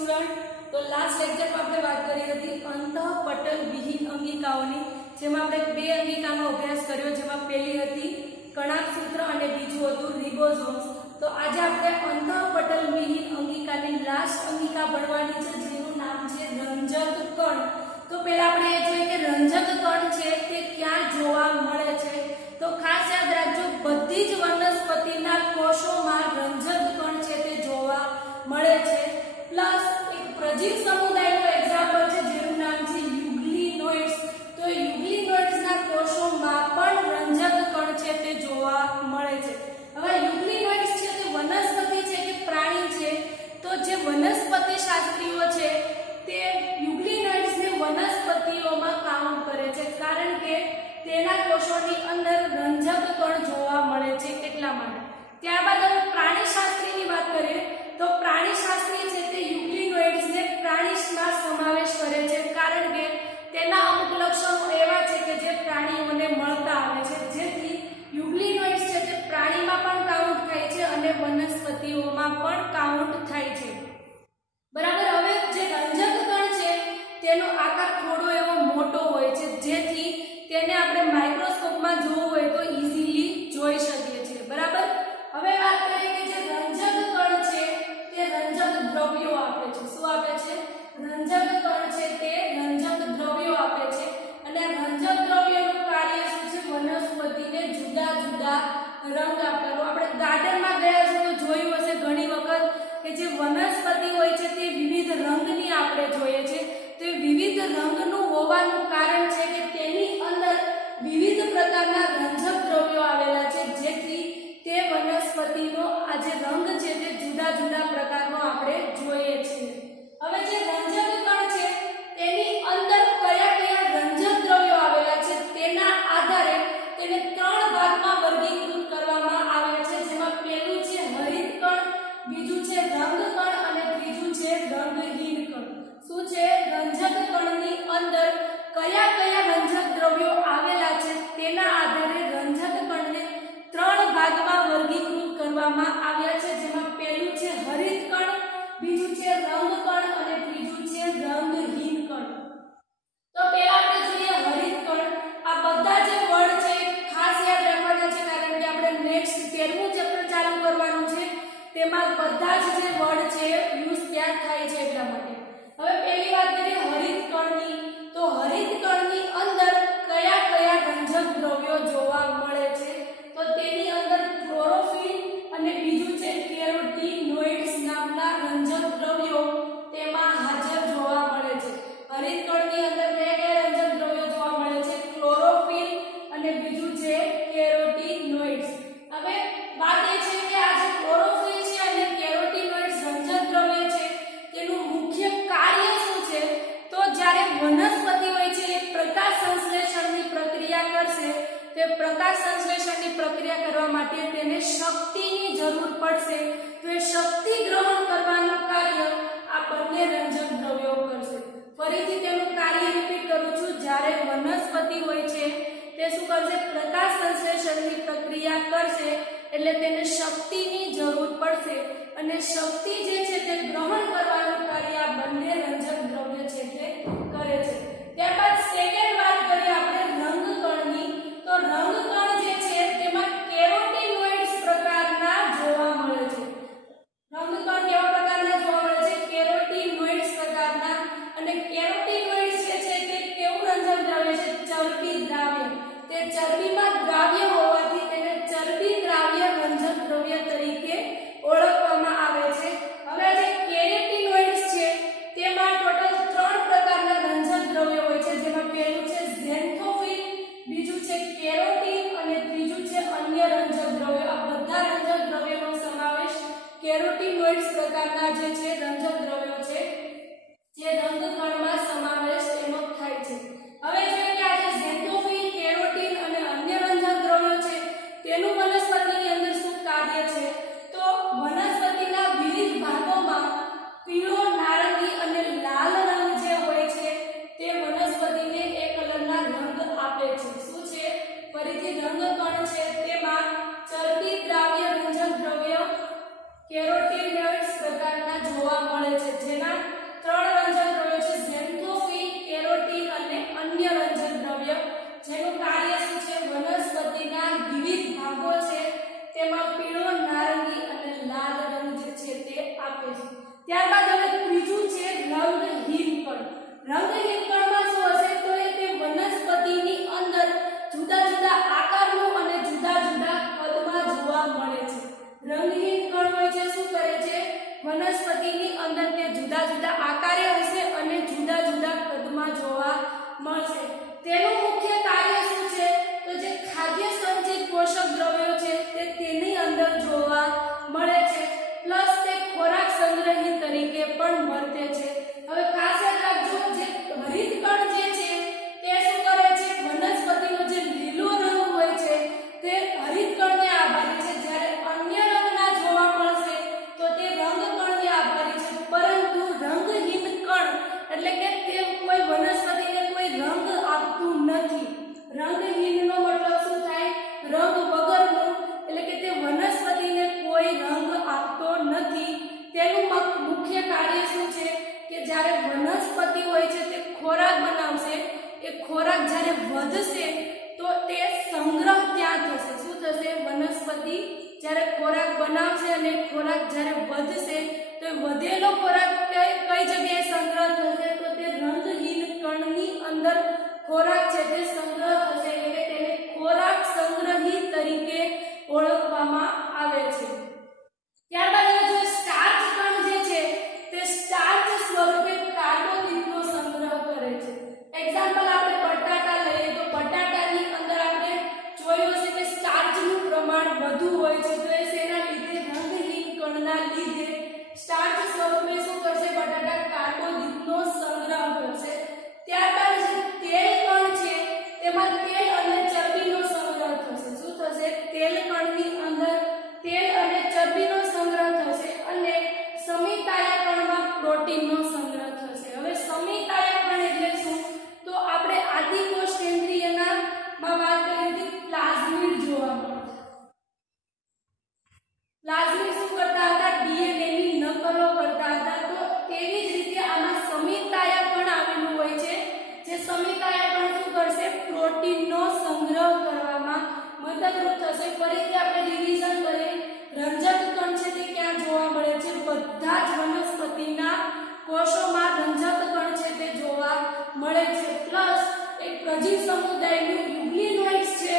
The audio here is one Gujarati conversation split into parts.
સ્ટુડન્ટ, તો લાસ્ટ લેક્ચરમાં આપણે વાત કરી હતી અંતઃપટલ વિહીન અંગિકાઓની, જેમાં આપણે બે અંગિકાનો અભ્યાસ કર્યો, જેમાં પહેલી હતી કણાભસૂત્ર અને બીજું હતું રિબોઝોમ્સ। તો આજે આપણે અંતઃપટલ વિહીન અંગિકાની લાસ્ટ અંગિકા ભણવાની છે, જેનું નામ છે રંજક કણ। તો પહેલા આપણે એ જોઈએ કે રંજક કણ છે તે ક્યાં જોવા મળે છે। તો ખાસ યાદ રાખજો, બધી જ વનસ્પતિના કોષોમાં રંજક કણ છે તે જોવા મળે છે। પ્લસ એક પ્રજીવ સમુદાયનું એક્ઝામ્પલ છે, જેનું નામ છે યુગ્લિનોઇડ્સ। તો યુગ્લિનોઇડ્સના કોષોમાં પણ રંજક કણ છે તે જોવા મળે છે। હવે યુગ્લિનોઇડ્સ છે તે વનસ્પતિ છે કે પ્રાણી છે? તો જે વનસ્પતિ શાસ્ત્રીઓ છે તે યુગ્લિનોઇડ્સને વનસ્પતિઓમાં કાઉન્ટ કરે છે, કારણ કે તેના કોષોની અંદર રંજક કણ જોવા મળે છે એટલા માટે। ત્યારબાદ હવે પ્રાણીશાસ્ત્રીની વાત કરીએ તો પ્રાણીશાસ્ત્રી છે તે યુગ્લિનોઇડ્સને પ્રાણીમાં સમાવેશ કરે છે, કારણ કે તેના અમુક લક્ષણો એવા છે કે જે પ્રાણીઓને મળતા આવે છે, જેથી યુગ્લિનોઇડ્સ છે તે પ્રાણીમાં પણ કાઉન્ટ થાય છે અને વનસ્પતિઓમાં પણ કાઉન્ટ થાય છે, બરાબર। હવે જે રંજક કણ છે તેનો આકાર થોડો એવો મોટો હોય છે, જેથી તેને આપણે માઇક્રોસ્કોપમાં જોવું હોય તો ઈઝીલી જોઈ શકીએ છીએ, બરાબર। હવે વાત કરીએ કે જે રંજક કણ છે તે રંજક દ્રવ્યો આપે છે। શું આપે છે? રંજક કણ છે તે રંજક દ્રવ્યો આપે છે, અને રંજક દ્રવ્યોનું કાર્ય શું છે? વનસ્પતિને જુદા જુદા રંગ આપવાનો। આપણે ગાર્ડનમાં ગયા છે તો જોયું હશે ઘણી વખત કે જે વનસ્પતિ હોય છે તે વિવિધ રંગની આપણે જોઈએ છે। તો વિવિધ રંગનું હોવાનું કારણ છે કે તેની અંદર વિવિધ પ્રકારના રંજક દ્રવ્યો આવેલા છે, જેથી તે વનસ્પતિનો આ જે રંગ છે તે જુદા જુદા પ્રકારનો આપણે જોઈએ છીએ। હવે જે રંજક કણ છે તેની અંદર કયા કયા રંજક દ્રવ્યો આવેલા છે તેના આધારે તેને ત્રણ ભાગમાં વર્ગીકૃત કરવામાં આવ્યા છે, જેમાં પહેલું છે હરિત કણ, બીજું છે રંગ કણ અને ત્રીજું છે રંગહીન કણ। શું છે? રંજક કણની અંદર કયા કયા રંજક દ્રવ્યો આવેલા છે તેના આધારે રંજક કણને ત્રણ ભાગમાં વર્ગીકૃત કરવામાં આવ્યા છે, જેમાં પહેલું છે હરિત કણ, બીજું છે રંગ કણ અને ત્રીજું છે રંગહીન કણ। તો પહેલા આપણે જોઈએ હરિત કણ। આ બધા જે વર્ડ છે ખાસ યાદ રાખવાના છે, કારણ કે આપણે નેક્સ્ટ 13મું ચેપ્ટર ચાલુ કરવાનું છે, તેમાં બધા જ જે વર્ડ છે યુઝ ત્યાં થાય છે એટલા માટે। હવે પહેલી વાત કરીએ હરિત કણની, તો હરિત કણની અંદર કયા કયા રંજક દ્રવ્યો જોવા મળે છે? તો તેની અંદર ક્લોરોફિલ અને બીજું છે કેરોટીનોઇડ્સ નામના રંજક દ્રવ્યો તેમાં હાજર જોવા મળે છે। હરિત કણની અંદર કયા કયા રંજક દ્રવ્યો જોવા મળે છે? ક્લોરોફિલ અને બીજું છે કેરોટીનોઇડ્સ। હવે વાત એ છે કે આ જે ક્લોરોફિલ છે અને કેરોટીનોઇડ્સ રંજક દ્રવ્ય છે તેનું મુખ્ય કાર્ય શું છે? તો જ્યારે વનસ્પતિ હોય છે એ પ્રકાશ સંશ્લેષણની પ્રક્રિયા કરશે, તે પ્રકાશ સંશ્લેષણની પ્રક્રિયા કરવા માટે તેને શક્તિની જરૂર પડશે, તો એ શક્તિ ગ્રહણ કરવાનું કાર્ય આ બંને રંજક દ્રવ્યો કરશે। ફરીથી તેનું કાર્ય રિપીટ કરું છું, જ્યારે વનસ્પતિ હોય છે તે શું કરશે? પ્રકાશ સંશ્લેષણની પ્રક્રિયા કરશે, એટલે તેને શક્તિની જરૂર પડશે, અને શક્તિ જે છે તે ગ્રહણ કરવાનું કાર્ય આ બંને રંજક દ્રવ્ય છે તે કરે છે। ત્યારબાદ સેકન્ડ વાત કરીએ આપણે રંગ કણની, તો રંગ કણ જે છે તેમાં કેરોટીનોઇડ્સ પ્રકારના જોવા મળે છે। રંગ કણ કેવા પ્રકારના જોવા મળે છે? કેરોટીનોઇડ્સ પ્રકારના। અને કેરોટીનોઇડ્સ જે છે તે કેવું રંજક દ્રવ્ય છે? ચરબી દ્રાવ્ય। તે ચરબીમાં દ્રાવ્ય હોવાથી તેને ચરબી દ્રાવ્ય રંજક દ્રવ્ય તરીકે ઓળખવામાં આવે છે। હવે જે કાર્ય શું છે કે જ્યારે વનસ્પતિ હોય છે તે ખોરાક બનાવશે, એ ખોરાક જ્યારે વધશે તો તે સંગ્રહ ત્યાં થશે. શું થશે? વનસ્પતિ જ્યારે ખોરાક બનાવશે અને ખોરાક જ્યારે વધશે તો વધેલો ખોરાક કઈ જગ્યાએ સંગ્રહ થશે? તો તે રંધહીન કણની અંદર ખોરાક છે તે સંગ્રહ થશે, એટલે તેને ખોરાક સંગ્રહી તરીકે ઓળખવામાં આવે છે. ત્યારબાદ હવે જો સ્ટાર્ચ કણ જે છે તે સ્ટાર્ચ સ્વરૂપે કાર્બોદિતનો સંગ્રહ કરે છે. એક્ઝામ્પલ આપણે બટાટા લઈએ તો બટાટાની અંદર આપણે જોયું હશે કે સ્ટાર્ચનું પ્રમાણ વધુ હોય છે, તો એ શેના લીધે? રંગહીન કણના લીધે સ્ટાર્ચ સ્વરૂપે શું કરશે? બટાટા કાર્બોદિતનો સંગ્રહ કરશે. ત્યારબાદ જે તેલ કણ છે તેમાં તેલ અને ચરબીનો સંગ્રહ થશે. શું થશે? તેલ કણની અંદર તેલ અને ચરબીનો સંગ્રહ થશે અને સમિતાય કણમાં પ્રોટીનનો સંગ્રહ થશે. હવે સમિતાય કણ એટલે શું? તો આપણે આદિકોષ કેન્દ્રીયના માં વાત કરી હતી, પ્લાઝમિડ જોવા મળે છે. પ્લાઝમિડ શું કરતા હતા? ડીએનએ ની નકલો કરતા હતા. તો તેવી જ રીતે આમાં સમિતાય કણ આવેલું હોય છે, જે સમિતાય કણ શું કરશે? પ્રોટીનનો સંગ્રહ કરવામાં મદદરૂપ થશે. ફરીથી આપણે રિવિઝન કરીએ. રંજક કણ છે તે ક્યાં જોવા મળે છે? બધા જ વનસ્પતિના કોષોમાં રંજક કણ છે તે જોવા મળે છે. પ્લસ એક પ્રજીવ સમુદાયનું યુગ્લિનોઇડ્સ છે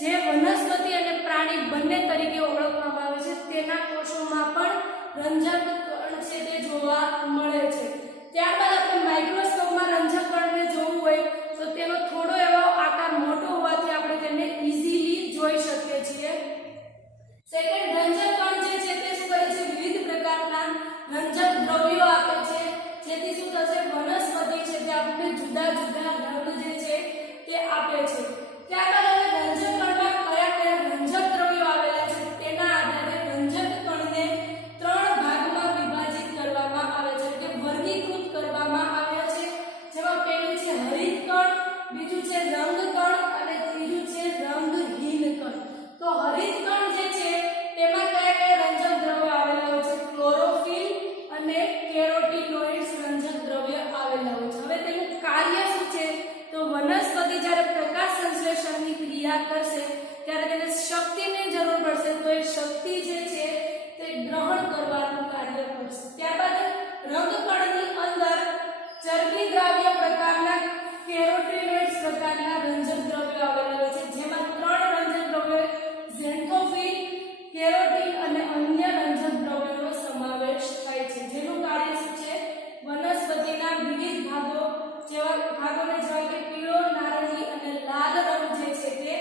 જે વનસ્પતિ અને પ્રાણી બંને તરીકે ઓળખવામાં આવે છે, તેના કોષોમાં પણ રંજક કણ છે તે જોવા મળે છે. ત્યારબાદ આપણે માઇક્રોસ્કોપમાં રંજક કણને જોવું હોય તો તેનો થોડો એવો આકાર મોટો હોવાથી આપણે તેને ઈઝીલી જોઈ શકીએ છીએ. સેકન્ડ, રંજક કણ જે છે તે શું કરે છે? વિવિધ પ્રકારના રંજક દ્રવ્યો આપે છે, જેથી શું થશે? વનસ્પતિ છે તે આપણને જુદા જુદા રંગ જે છે તે આપે છે. ત્યારબાદ હવે રંજક કણમાં કયા કયા રંજક દ્રવ્યો આવેલા છે તેના આધારે રંજક કણને 3 ભાગમાં વિભાજિત કરવામાં આવે છે, કે વર્ગીકૃત કરવામાં આવે છે. જેમાં પહેલું છે હરિત કણ, બીજું છે રંગ કણ અને ત્રીજું છે રંગહીન કણ. તો હરિત કણ જે છે તેમાં કયા કયા રંજક દ્રવ્યો આવેલા હોય છે? ક્લોરોફિલ અને કેરોટીનોઇડ્સ રંજક દ્રવ્ય આવેલા હોય છે. હવે તેનું કાર્ય શું છે? તો વનસ્પતિ જ્યારે પ્રકાશ સંશ્લેષણની ક્રિયા કરશે ત્યારે તેને શક્તિની જરૂર પડશે, તો એ શક્તિ જે છે તે ગ્રહણ કરવાનું કાર્ય કરશે. ત્યારબાદ રંગકણની અંદર ચરબી દ્રાવ્ય પ્રકારના કેરોટીનોઇડ્સ પ્રકારના રંજક દ્રવ્યો આવેલા હોય છે, જેમાં 3 રંજક દ્રવ્યો ઝેન્થોફિલ, કેરોટીન અને અન્ય રંજક દ્રવ્યોનો સમાવેશ થાય છે, જેનું કાર્ય શું છે? વનસ્પતિના વિવિધ ભાગોને જેવા કે પીળો, નારંગી અને લાલ રંગ જે છે તે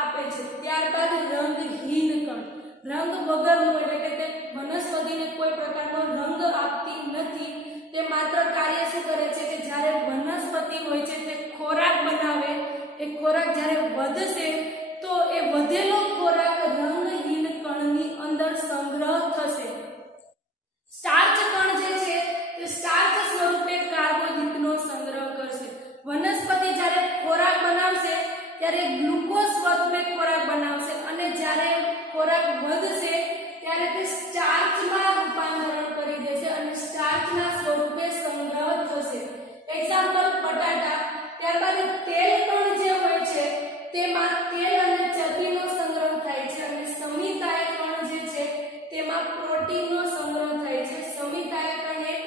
આપે છે. ત્યારબાદ રંગહીન કણ, રંગ વગરનું, એટલે કે તે વનસ્પતિને કોઈ પ્રકારનો રંગ આપતી નથી. તે માત્ર કાર્ય શું કરે છે કે જ્યારે વનસ્પતિ હોય છે તે ખોરાક બનાવે, એ ખોરાક જ્યારે વધશે તો એ વધેલો ખોરાક રંગહીન કણની અંદર સંગ્રહ થશે. સ્ટાર્ચ કણ જે છે તે સ્ટાર્ચ સ્વરૂપે કાર્બોદિતનો સંગ્રહ કરશે. વનસ્પતિ જ્યારે ખોરાક બનાવશે ત્યારે ગ્લુકોઝ સ્વરૂપે ખોરાક બનાવશે અને જ્યારે ખોરાક વધશે ત્યારે તે સ્ટાર્ચમાં રૂપાંતરણ કરી દેશે અને સ્ટાર્ચના સ્વરૂપે સંગ્રહ થશે. એક્ઝામ્પલ બટાટા. ત્યારબાદ તેલ કણ જે હોય છે તેમાં તેલ અને ચરબીનો સંગ્રહ થાય છે અને સમિતાય કણ જે છે તેમાં પ્રોટીનનો સંગ્રહ થાય છે. સમિતાય કણ એક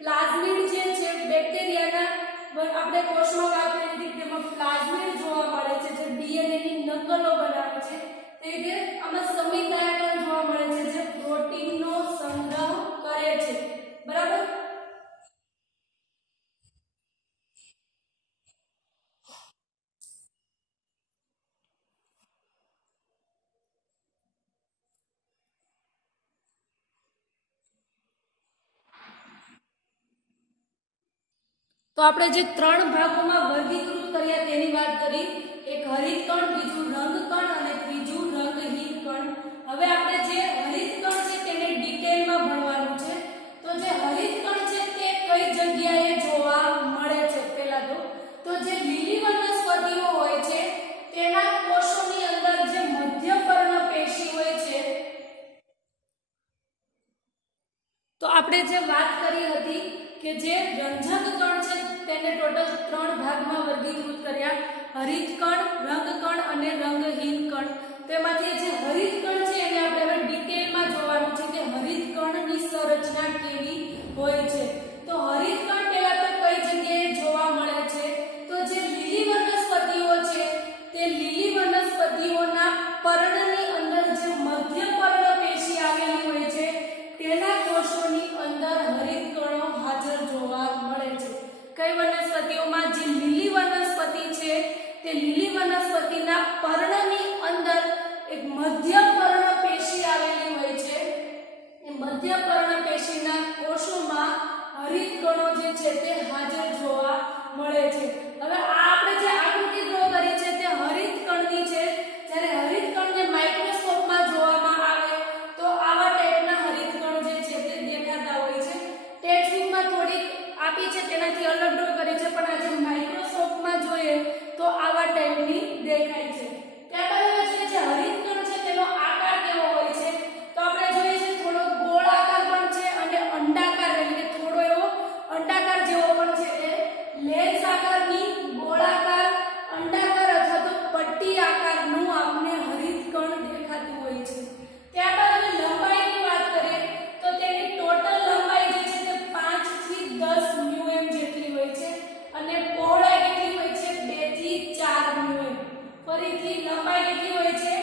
પ્લાઝમિડ જે છે બેક્ટેરિયાના આપણે કોષમાં વાત કરી હતી તેમાં પ્લાઝમિડ જોવા મળે છે, જે ડીએનએ ની નકલો બનાવે છે. તે રીતે આમાં સમિતાય કણ જોવા મળે છે જે પ્રોટીનનો સંગ્રહ કરે છે. બરાબર? તો આપણે જે 3 ભાગોમાં વર્ગીકૃત કર્યા તેની વાત કરી. એક હરિત કણ, બીજું રંગ કણ અને ત્રીજું રંગહીન કણ. હવે આપણે જે હરિત કણ છે તેને ડિટેલમાં ભણવાનું છે. તો જે હરિત કણ છે તે કઈ જગ્યાએ જોવા મળે છે? પહેલા તો જે લીલી વનસ્પતિઓ હોય છે તેના કોષોની અંદર જે મધ્યપર્ણ પેશી હોય છે, તો આપણે જે વાત કરી હતી કે જે રંજક કણ છે તેને ટોટલ 3 ભાગમાં વર્ગીકૃત કર્યા: હરિત કણ, રંગ કણ અને રંગહીન કણ. તેમાંથી જે હરિત કણ છે એને આપણે હવે ડિટેલમાં જોવાનું છે કે હરિત કણની સંરચના કેવી હોય છે. તો હરિત કણ પહેલા તો કઈ જગ્યાએ જોવા મળે છે? તો જે લીલી વનસ્પતિઓ છે તે લીલી વનસ્પતિઓના પર્ણની અંદર જે મધ્ય પર્ણ પેશી આવેલી હોય છે તેના કોષોની અંદર હરિત કણો હાજર જોવા મળે છે. કઈ વનસ્પતિઓમાં? જે લીલી વનસ્પતિ છે તે લીલી વનસ્પતિના પર્ણની અંદર એક મધ્ય પર્ણ પેશી આવેલી હોય છે. એ મધ્ય પર્ણ પેશીના કોષોમાં હરિત કણો જે છે તે હાજર જોવા મળે છે. હવે આ આપણે જે આકૃતિ ડ્રો કરી છે તે હરિત કણની છે. જ્યારે હરિત કણને માઇક્રોસ્કોપમાં જોવામાં આવે તો આવા ટાઈપના હરિત કણો જે છે તે દેખાતા હોય છે. ટેક્સ્ટબુકમાં થોડીક આપી છે તેનાથી અલગ ડ્રો કરી છે, પણ આજે માઇક્રોસ્કોપમાં જોઈએ તો આવા ટાઈપની દેખાય છે. ત્યારબાદ હવે જે હરિત કણ છે તેનો આકાર કેવો હોય છે? તો આપણે જોઈએ છે થોડો ગોળ આકાર પણ છે અને અંડાકાર, એટલે કે થોડો એવો અંડાકાર જેવો પણ છે. એ લેન્સ આકારની, ગોળાકાર, અંડાકાર અથવા તો પટ્ટી આકારનું આપણે હરિત કણ દેખાતું હોય છે. ત્યારબાદ હવે લંબાઈની વાત કરીએ તો તેની ટોટલ લંબાઈ જે છે તે 5 થી 10 મ્યુએમ જેટલી હોય છે અને પહોળાઈ કેટલી હોય છે? 2 થી 4 મ્યુએમ. ફરીથી લંબાઈ કેટલી હોય છે?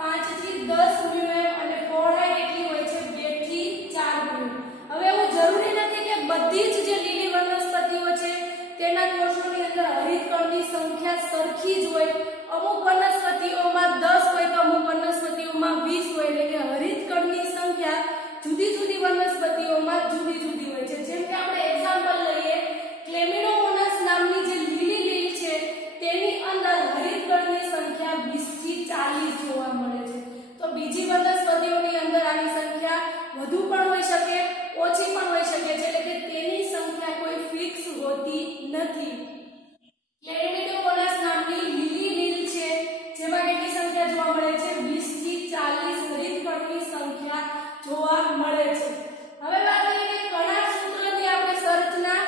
5 થી 10 મ્યુએમ અને પહોળાઈ કેટલી હોય છે? 2 થી 4 મ્યુએમ. હવે એવું જરૂરી નથી કે બધી જ જે લીલી વનસ્પતિઓ છે તેના કોષોની અંદર હરિત કણની સંખ્યા સરખી જ હોય. અમુક વનસ્પતિઓમાં 10 હોય તો અમુક વનસ્પતિઓમાં 20 હોય, એટલે કે હરિત કણની સંખ્યા જુદી જુદી વનસ્પતિઓમાં જુદી જુદી હોય છે. જેમ કે આપણે એક્ઝામ્પલ લઈએ, ક્લેમિડોમોનાસ નામની જે લીલી લીલ છે તેની અંદર હરિત કણની સંખ્યા 20 થી 40 જોવા મળે છે. તો બીજી વનસ્પતિઓની અંદર આની સંખ્યા વધુ પણ હોઈ શકે, ઓછી પણ હોઈ શકે છે, એટલે કે તેની સંખ્યા કોઈ ફિક્સ હોતી નથી. ક્લેમિડોમોનાસ નામની લીલી લીલ છે જેમાં કેટલી સંખ્યા જોવા મળે છે? 20 થી 40 હરિત કણની સંખ્યા જોવા મળે છે. હવે વાત કરીએ કે કણાક સૂત્રની આપણે સંરચના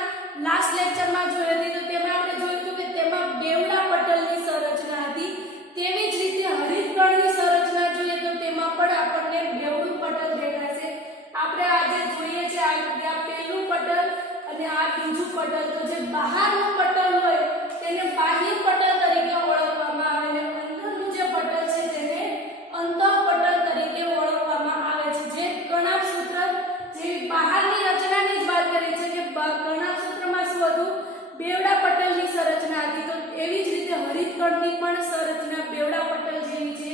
લાસ્ટ લેક્ચરમાં જોઈ હતી, તો તેમાં આપણે જોયું હતું કે તેમાં બેવડા પટલની સંરચના હતી. તેવી જ રીતે હરિત કણની સંરચના જોઈએ તો તેમાં પણ આપણને બેવડું પટલ દેખાશે. આપણે આજે જોઈએ છે આ પહેલું પટલ અને આ બીજું પટલ. તો જે બહારનું પટલ હોય તેને બાહ્ય પટલ તરીકે ઓળખવામાં આવે અને અંદરનું જે પટલ છે તેને અંતઃપટલ તરીકે ઓળખવામાં આવે છે. જે કણાક સૂત્ર જે બહારની રચનાની જ વાત કરી છે કે કણાક સૂત્રમાં શું હતું? બેવડા પટલની સંરચના હતી. તો એવી જ રીતે હરિત કણની પણ સંરચના બેવડા પટલ જેવી છે.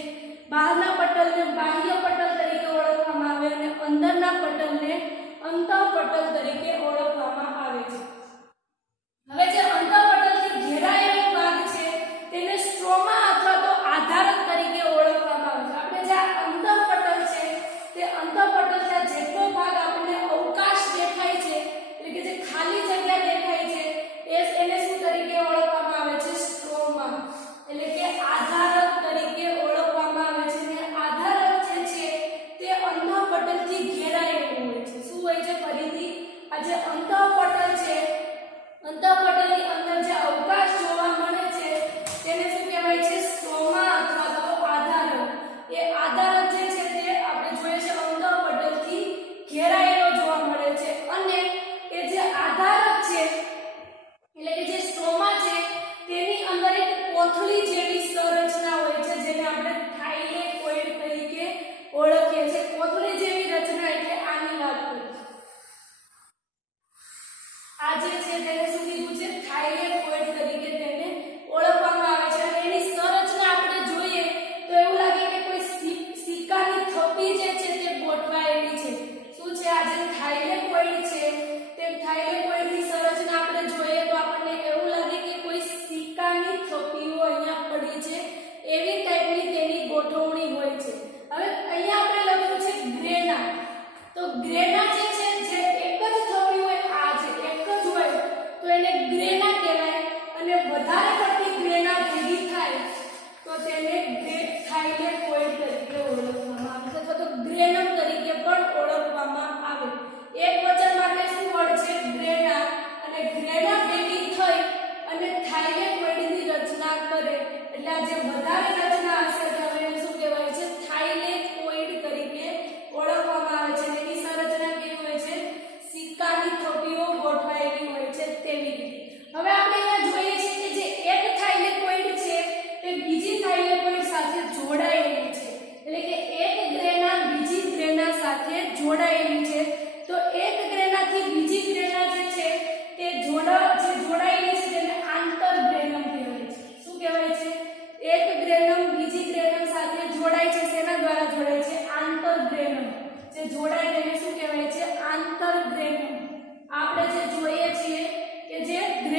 બહારના પટલને બાહ્ય પટલ તરીકે ઓળખવામાં આવે અને અંદરના પટલને અંતઃપટલ તરીકે ઓળખવામાં આવે છે. હવે જે અંતઃપટલથી ઘેરાયેલો ભાગ છે તેને સ્ટ્રોમા અથવા તો આધારક તરીકે ઓળખવામાં આવે છે. આપણે જે અંતઃપટલ છે તે અંતઃપટલના જેટલો ભાગ આપણને અવકાશ દેખાય છે, એટલે કે જે ખાલી જગ્યા દેખાય છે એને શું તરીકે ઓળખવામાં આવે છે? સ્ટ્રોમા, એટલે કે આધારક તરીકે ઓળખવામાં આવે છે. અને આધારક જે છે તે અંતઃપટલથી ઘેરાયેલું હોય છે. શું હોય છે? ફરીથી આ જે અંતઃપટલ છે, અંતઃપટલની અંદર જે અવકાશ જોવા મળે છે તેને શું કહેવાય છે? સ્ટ્રોમા અથવા તો આધારક. એ આધારક જે છે તે આપણે જોઈએ છે અંતઃપટલથી ઘેરાયેલો જોવા મળે છે. અને એ જે આધારક છે એટલે કે જે સ્ટ્રોમા છે તેની અંદર એક કોથળી જેવી સંરચના હોય છે જેને આપણે થાઇલેકોઇડ તરીકે ઓળખીએ છીએ. કોથળી જેવી રચના એટલે આની વાત કરીએ. આ જે છે તેને શું કીધું છે? થાઇલેકોઇડ તરીકે તેને ઓળખવામાં આવે છે. અને એની સંરચના આપણે જોઈએ તો એવું લાગે કે કોઈ સિક્કાની થપ્પી જે છે તે ગોઠવાયેલી છે. શું છે? આ જે થાઇલેકોઇડ છે તે થાઇલેકોઇડની સંરચના આપણે જોઈએ તો આપણને એવું લાગે કે કોઈ સિક્કાની થપ્પીઓ અહીંયા પડી છે, એવી ટાઈપની તેની ગોઠવણી હોય છે. હવે અહીંયા આપણે લખ્યું છે ગ્રેના. તો ગ્રેના જે છે જે એક જ થપ્પી હોય, આ જે એક જ હોય તો એને ગ્રેના કહેવાય. અને વધારે પડતી ગ્રેના ભેગી થાય તો તેને થાઇલેકોઇડ તરીકે ઓળખવામાં આવે છે અથવા તો ગ્રેનમ તરીકે પણ ઓળખવામાં આવે. એક વચન માટે શું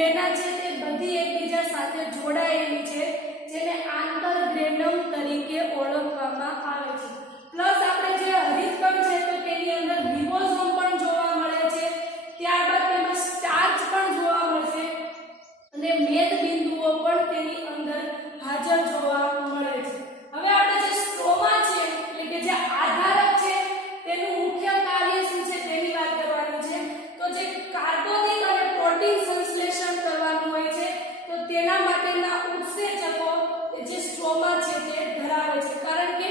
ગ્રેના છે તે બધી એકબીજા સાથે જોડાયેલી છે, જેને આંતરગ્રેનમ તરીકે ઓળખવામાં આવે છે. પ્લસ આપણે જે હરિતકણ છે તો તેની અંદર રિબોઝોમ પણ જોવા મળે છે, ત્યારબાદ તેમાં સ્ટાર્ચ પણ જોવા મળશે અને મેદ બિંદુઓ પણ તેની અંદર હાજર જોવા મળે છે. હવે આપણે જે સ્ટ્રોમા છે એટલે કે જે આધારક છે તેનું મુખ્ય કાર્ય શું છે તેની વાત કરવાની છે. તો જે કાર્બોદિત અને પ્રોટીન સંશ્લેષણ કરવાનું હોય છે તો તેના માટેના ઉત્સેચકો જે સ્ટ્રોમા છે તે ધરાવે છે, કારણ કે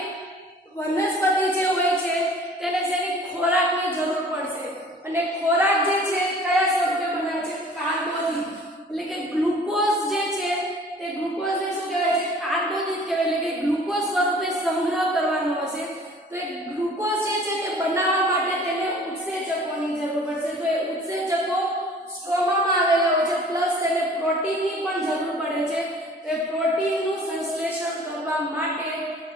વનસ્પતિ જે હોય છે તેને જેની ખોરાકની જરૂર પડશે અને ખોરાક જે છે કયા સ્વરૂપે બને છે? કાર્બોદિત. એટલે કે ગ્લુકોઝ જે છે તે ગ્લુકોઝને શું કહેવાય છે? કાર્બોદિત કહેવાય. એટલે કે ગ્લુકોઝ સ્વરૂપે સંગ્રહ કરવાનો હશે તો એ ગ્લુકોઝ જે છે તે બનાવવા માટે તેને ઉત્સેચકોની જરૂર પડશે. તો એ ઉત્સેચકો સ્ટ્રોમામાં આવેલા હોય છે, પ્લસ તેને પ્રોટીનની પણ જરૂર પડે છે. તો એ પ્રોટીનનું સંશ્લેષણ કરવા માટે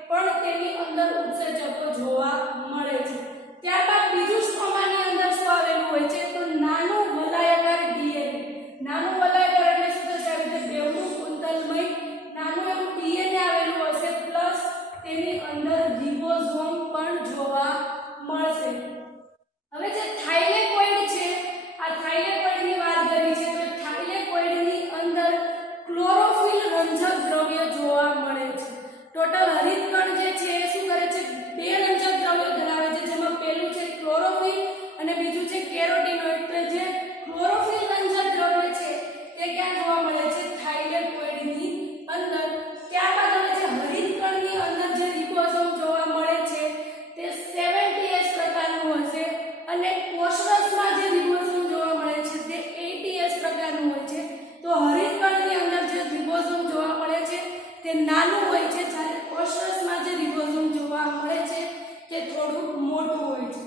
પણ તેની અંદર ઉત્સેચકો જોવા મળે છે. ત્યારબાદ બીજું સ્ટ્રોમાની અંદર શું આવેલું હોય છે? તો નાનું વલયાકાર ડીએનએ. નાનું વલયાકાર એટલે શું થશે? આવી રીતે બેવડું કુંતલમય નાનું એવું ડીએનએ આવેલું હશે, પ્લસ તેની અંદર રિબોઝોમ પણ જોવા મળશે. હવે જે થાઇલેકોઇડ છે, આ થાઇલેકોઇડની વાત કરી છે તો થાઇલેકોઇડની અંદર ક્લોરોફિલ રંજક દ્રવ્ય જોવા મળે છે. ટોટલ હરિતકણ જે છે એ શું કરે છે? બે રંજક દ્રવ્યો ધરાવે છે, જેમાં પહેલું છે ક્લોરોફિલ અને બીજું છે કેરોટીનોઇડ. તો જે ક્લોરોફિલ રંજક દ્રવ્ય છે તે ક્યાં જોવા મળે છે? થાઇલેકોઇડની અંદર. ત્યારબાદ હવે જે હરિતકણની અંદર જે રિબોઝોમ જોવા મળે છે તે 70S પ્રકારનું હશે અને કોષરસમાં જે રિબોઝોમ જોવા મળે છે તે 80S પ્રકારનું હોય છે. તો હરિતકણની અંદર જે રિબોઝોમ જોવા મળે છે તે નાનું હોય છે, જ્યારે કોષરસમાં જે રિબોઝોમ જોવા મળે છે તે થોડું મોટું હોય છે.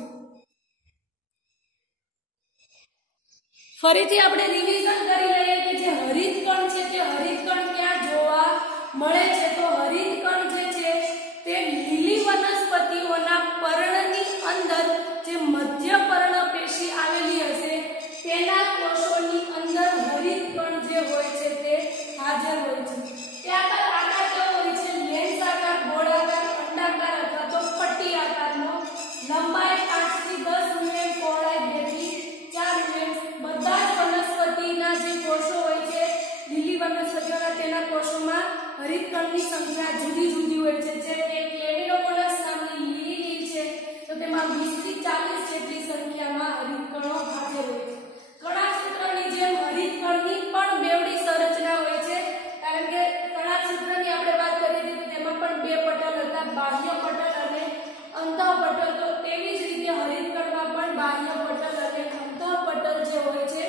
ફરીથી આપણે રિવિઝન કરી લઈએ કે જે હરિતકણ છે તે હરિતકણ ક્યાં જોવા મળે છે? તો હરિતકણ જે છે તે લીલી વનસ્પતિઓના પર્ણની અંદર જે મધ્ય પર્ણપેશી આવેલી હશે તેના કોષોની અંદર હરિતકણ જે હોય છે તે હાજર હોય છે. ત્યારબાદ આકાર કેવો હોય છે? લેન્સ આકાર, ગોળાકાર, અંડાકાર અથવા તો પટ્ટી આકારનો. લંબાઈ 5 થી 10 mm, પહોળાઈ 2 થી 4 mm. બધા જ વનસ્પતિના જે કોષો હોય છે લીલી વનસ્પતિઓના તેના કોષોમાં હરિતકણની સંખ્યા જુદી જુદી હોય છે. જેમ કે ક્લેમિડોમોનાસ નામની લીલી લીલ છે તો તેમાં 20 થી 40 જેટલી સંખ્યામાં હરિતકણો હાજર હોય છે. કણાસૂત્રની જેમ હરિતકણની પણ બેવડી સંરચના હોય છે, કારણ કે કણાસૂત્રની આપણે વાત કરી હતી તો તેમાં પણ બે પટલ હતા, બાહ્ય પટલ અને અંતઃપટલ. તો તેવી જ રીતે હરિતકણમાં પણ બાહ્ય પટલ અને અંતઃપટલ જે હોય છે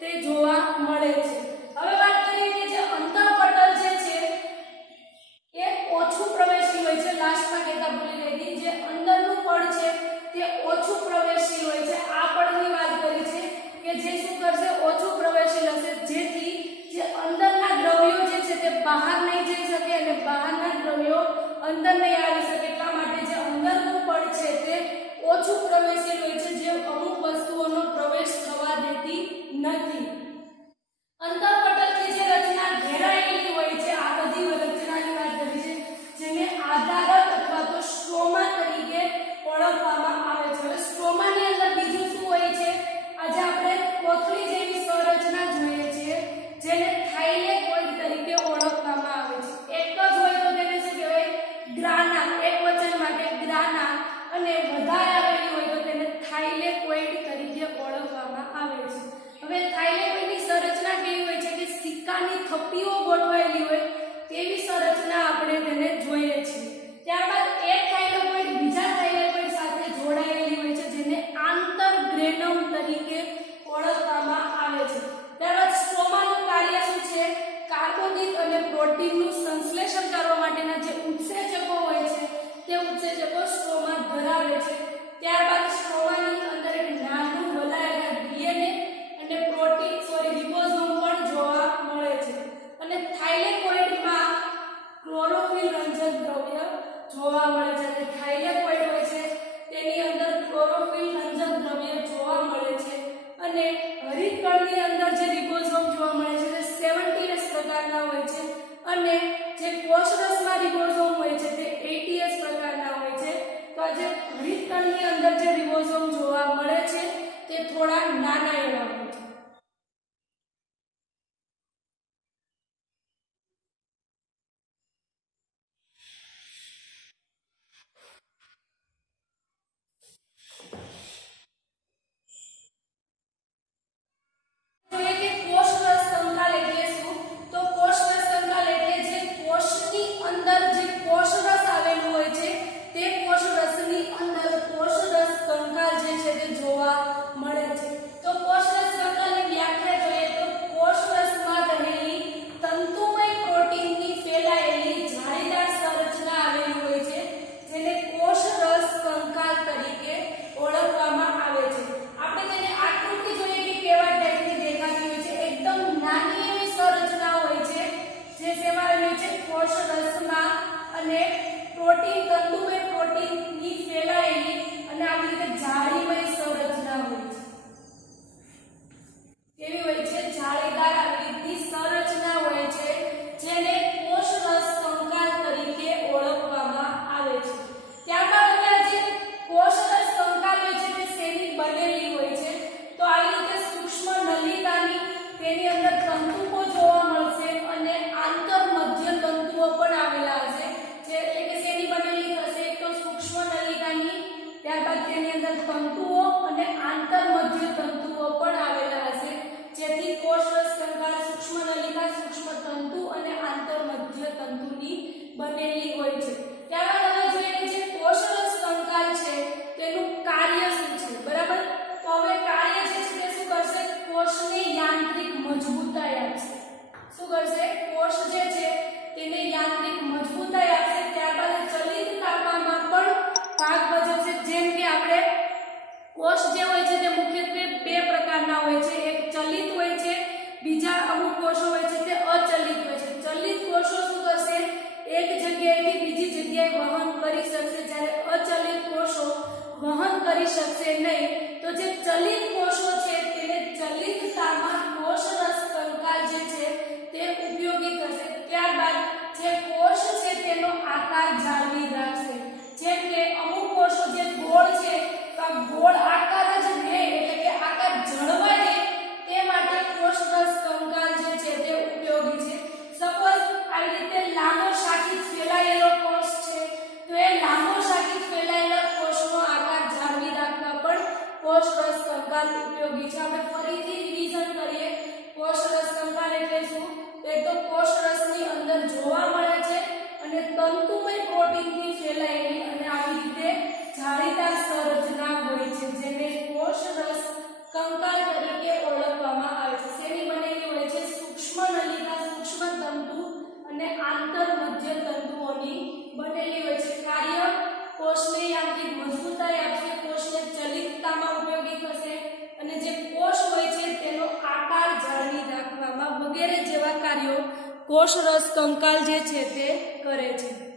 તે જોવા મળે છે. હવે વાત કરીએ કે જે અંતઃપટલ જે છે એ ઓછું પ્રવેશી હોય છે. લાસ્ટમાં કહેતા ભૂલી ગઈ હતી, જે અંદરનું પડ છે તે ઓછું પ્રવેશી હોય છે. આ પડની વાત કરી છે કે જે શું કરશે? ઓછું પ્રવેશી હશે, જેથી જે અંદરના દ્રવ્યો જે છે તે બહાર નહીં જઈ શકે અને બહારના દ્રવ્યો અંદર નહીં આવી શકે. એટલા માટે જે અંદરનું પડ છે તે ઓછું પ્રવેશી હોય છે, જે અમુક વસ્તુઓનો પ્રવેશ થવા દેતી નથી. અંતઃપટલની જે રચના ઘેરાયેલી હોય છે, આ બધી રચનાની વાત કરી છે, જેને આધારક અથવા તો સ્ટ્રોમા તરીકે ઓળખવામાં આવે છે. હવે સ્ટ્રોમાની અંદર બીજું શું હોય છે? આજે આપણે કોથળી જેવી સંરચના જોઈએ છીએ, જેને થાઇલેકોઇડ તરીકે ઓળખવામાં આવે છે. એક જ હોય તો તેને શું કહેવાય? ગ્રાના. એક વચન માટે ગ્રાના, અને વધારે આવેલી હોય તો તેને થાઇલેકોઇડ તરીકે ઓળખવામાં આવે છે. હવે થાઇલેકોઇડની સંરચના કેવી હોય છે? કે સિક્કાની થપ્પીઓ ગોઠવાયેલી હોય તેવી સંરચના આપણે તેને જોઈએ છીએ. ત્યારબાદ એક થાઇલેકોઇડ બીજા થાઇલેકોઇડ સાથે જોડાયેલી હોય છે, જેને આંતરગ્રેનમ તરીકે ઓળખવામાં આવે છે. ત્યારબાદ સ્ટ્રોમાનું કાર્ય શું છે? કાર્બોદિત અને પ્રોટીનનું સંશ્લેષણ કરવા માટેના જે ઉત્સેચકો હોય છે તે ઉત્સેચકો સ્ટ્રોમા ધરાવે છે. ત્યારબાદ સ્ટ્રોમાની અંદર એક નાનું વલયાકાર ડીએનએ અને રિબોઝોમ પણ જોવા મળે છે. અને થાઇલેકોઇડમાં ક્લોરોફિલ રંજક દ્રવ્ય જોવા મળે છે. અને થાઇલેકોઇડ હોય છે તેની અંદર ક્લોરોફિલ રંજક દ્રવ્ય જોવા મળે છે. અને હરિતકણની અંદર જે રિબોઝોમ જોવા મળે છે પ્રકારના હોય છે અને જે કોષરસમાં રિબોઝોમ હોય છે તે ATS પ્રકારના હોય છે. તો આ જે હરિતકણની અંદર જે રિબોઝોમ જોવા મળે છે તે થોડા નાના એવા હોય છે. બનેલી હોય છે. ત્યારબાદ હવે જોઈએ કે જે કોષરસ કંકાલ છે તેનું કાર્ય શું છે, બરાબર. તો હવે કાર્ય જે છે તે શું કરશે, કોષને યાંત્રિક મજબૂતાઈ આપશે. શું કરશે, કોષ જે છે તેને યાંત્રિક મજબૂતાઈ આપશે. ત્યારબાદ ચલિત તાપમાનમાં પણ ભાગ ભજવશે. જેમ કે આપણે કોષ જે હોય છે તે મુખ્યત્વે બે પ્રકારના હોય છે, એક ચલિત હોય છે, બીજા અમુક કોષો હોય છે તે અચલિત હોય છે. ચલિત કોષો શું કરશે, એક જગ્યાએથી બીજી જગ્યાએ વહન કરી શકશે, જ્યારે અચલિત કોષો વહન કરી શકશે નહીં. તો જે ચલિત કોષો છે તેને ચલિતતામાં કોષરસ કંકાલ જે છે તે ઉપયોગી થશે. ત્યારબાદ જે કોષ છે તેનો આકાર જાળવી રાખશે. જેમ કે અમુક કોષો જે ગોળ છે તો ગોળ આકાર જ રહે, એટલે કે આકાર જળવાય રહે તે માટે કોષરસ કંકાલ જે છે તે ઉપયોગી છે. સપોઝ આવી રીતે લાંબો શાખિત ફેલાયેલો કોષ છે તો એ લાંબો શાખિત ફેલાયેલા કોષનો આકાર જાળવી રાખવા પણ કોષરસ કંકાલ ઉપયોગી છે. આપણે ફરીથી રિવિઝન કરીએ. કોષરસ કંકાલ એટલે શું, તો કોષરસની અંદર જોવા મળે છે અને તંતુમય પ્રોટીનથી ફેલાયેલી અને આવી રીતે જાળીદાર સંરચના હોય છે, જેને કોષરસ કંકાલ તરીકે ઓળખવામાં આવે છે. શેની બનેલી હોય છે, સૂક્ષ્મ નલિકા, સૂક્ષ્મ તંતુ અને આંતરમધ્ય તંતુઓની બનેલી હોય છે. કાર્ય કોષને યાંત્રિક મજબૂતાઈ આપશે, કોષને ચલિતતામાં ઉપયોગી થશે અને જે કોષ હોય છે તેનો આકાર જાળવી રાખવામાં વગેરે જેવા કાર્યો કોષરસ કંકાલ જે છે તે કરે છે.